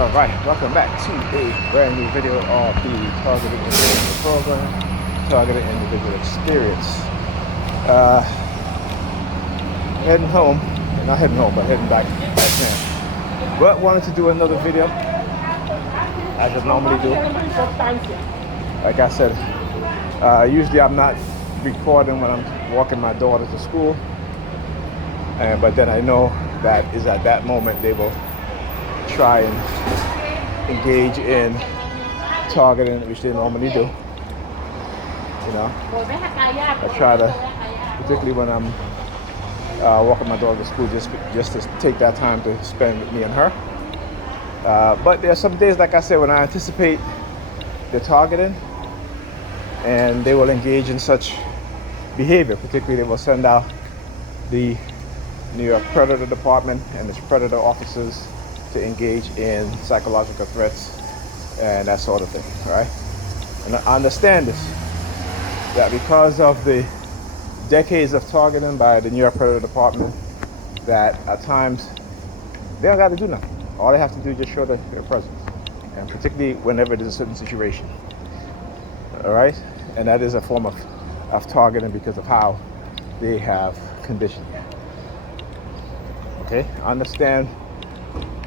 Alright, welcome back to a brand new video of the Targeted Individual Program, Targeted Individual Experience. Heading home, not heading home, but heading back now. But wanted to do another video, as I normally do. Like I said, usually I'm not recording when I'm walking my daughter to school, but then I know that is at that moment they will try and engage in targeting, which they normally do. You know, I try to, particularly when I'm walking my daughter to school, just to take that time to spend with me and her. But there are some days, like I said, when I anticipate the targeting, and they will engage in such behavior. Particularly, they will send out the New York Predator Department and its predator officers to engage in psychological threats and that sort of thing, right? And I understand this, that because of the decades of targeting by the New York Predator Department, that at times they don't got to do nothing. All they have to do is just show their presence, and particularly whenever there's a certain situation, all right? And that is a form of targeting because of how they have conditioned you. Okay, understand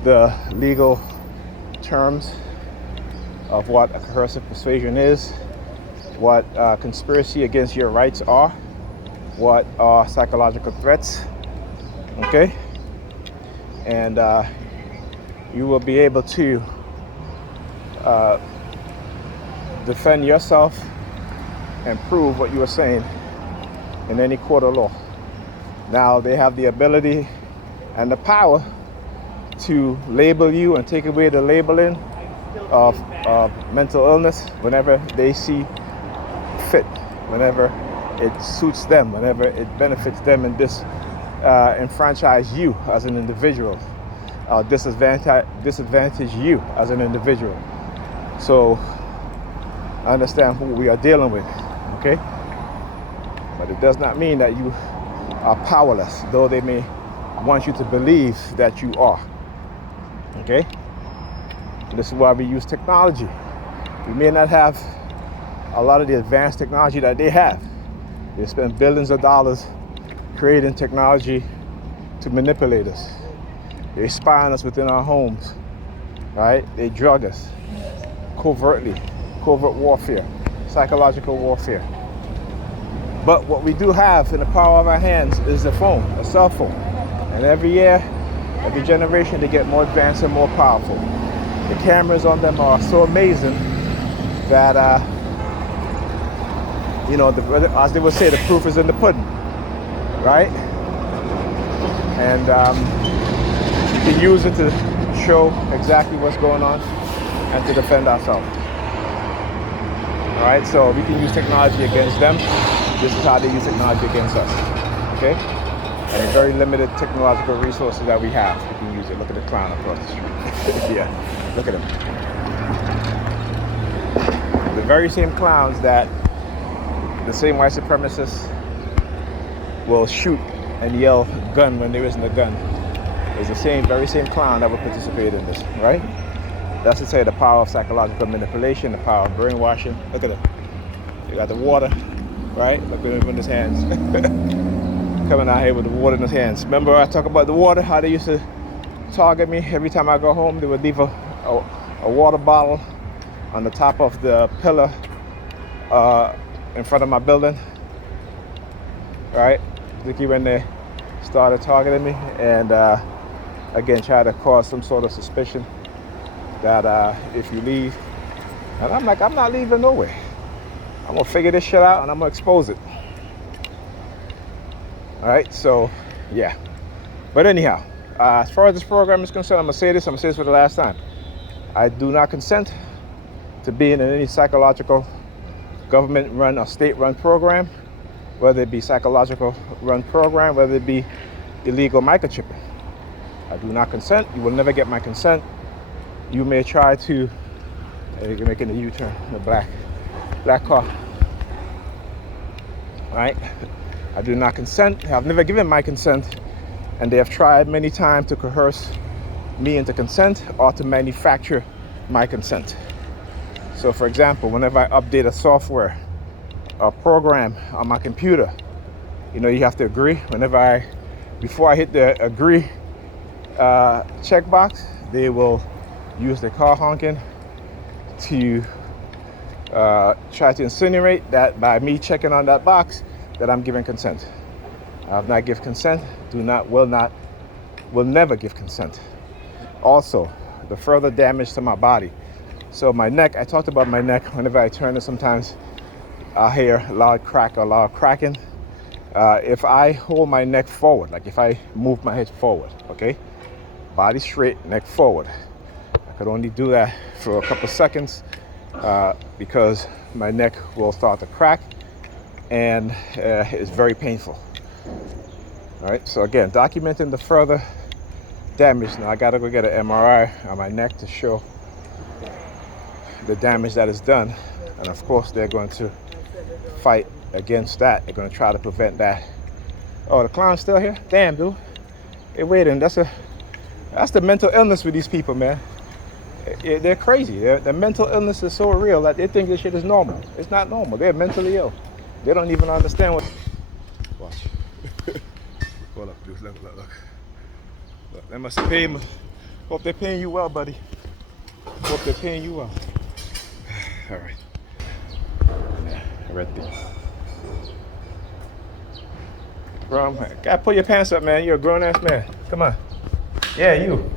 the legal terms of what a coercive persuasion is, what conspiracy against your rights are, what are psychological threats, okay? And you will be able to defend yourself and prove what you are saying in any court of law. Now, they have the ability and the power to label you and take away the labeling of mental illness whenever they see fit, whenever it suits them, whenever it benefits them, and disenfranchise you as an individual, disadvantage you as an individual. So I understand who we are dealing with, okay? But it does not mean that you are powerless, though they may want you to believe that you are. Okay? And this is why we use technology. We may not have a lot of the advanced technology that they have. They spend billions of dollars creating technology to manipulate us. They spy on us within our homes, right? They drug us covertly, covert warfare, psychological warfare. But what we do have in the power of our hands is the phone, a cell phone. And every year, every generation, they get more advanced and more powerful. The cameras on them are so amazing that, as they would say, the proof is in the pudding, right? And you can use it to show exactly what's going on and to defend ourselves. All right, so we can use technology against them. This is how they use technology against us, okay? And the very limited technological resources that we have, we can use it. Look at the clown across the street. Yeah, look at him. The very same clowns that the same white supremacists will shoot and yell gun when there isn't a gun is the very same clown that will participate in this, right? That's to say the power of psychological manipulation, the power of brainwashing. Look at him. You got the water, right? Look at him in his hands. Coming out here with the water in his hands. Remember I talked about the water, how they used to target me every time I go home. They would leave a water bottle on the top of the pillar in front of my building, right? Particularly when they started targeting me, and again try to cause some sort of suspicion that if you leave, and I'm like, I'm not leaving nowhere. I'm gonna figure this shit out and I'm gonna expose it. All right, so yeah. But anyhow, as far as this program is concerned, I'm gonna say this for the last time. I do not consent to being in any psychological government-run or state-run program, whether it be psychological run program, whether it be illegal microchipping. I do not consent. You will never get my consent. You may try to, you're making a U-turn, the black car. All right. I do not consent. I've never given my consent, and they have tried many times to coerce me into consent or to manufacture my consent. So for example, whenever I update a software or program on my computer, you know, you have to agree. Before I hit the agree checkbox, they will use the car honking to try to insinuate that by me checking on that box that I'm giving consent. I have not given consent, will never give consent. Also, the further damage to my body. So my neck, I talked about my neck. Whenever I turn it, sometimes I hear a loud crack or loud cracking. If I hold my neck forward, like if I move my head forward, okay, body straight, neck forward, I could only do that for a couple seconds because my neck will start to crack and it's very painful. All right, so again, documenting the further damage. Now I gotta go get an MRI on my neck to show the damage that is done, and of course they're going to fight against that. They're going to try to prevent that. Oh, the clown's still here? Damn, dude. Hey, waiting. That's the mental illness with these people, man. They're crazy. The mental illness is so real that they think this shit is normal. It's not normal. They're mentally ill. They don't even understand what. Watch. Hold up, dude. Look. Look, they must pay me. Hope they're paying you well, buddy. Hope they're paying you well. All right. Yeah, right there. Bro, gotta pull your pants up, man. You're a grown ass man. Come on. Yeah, you.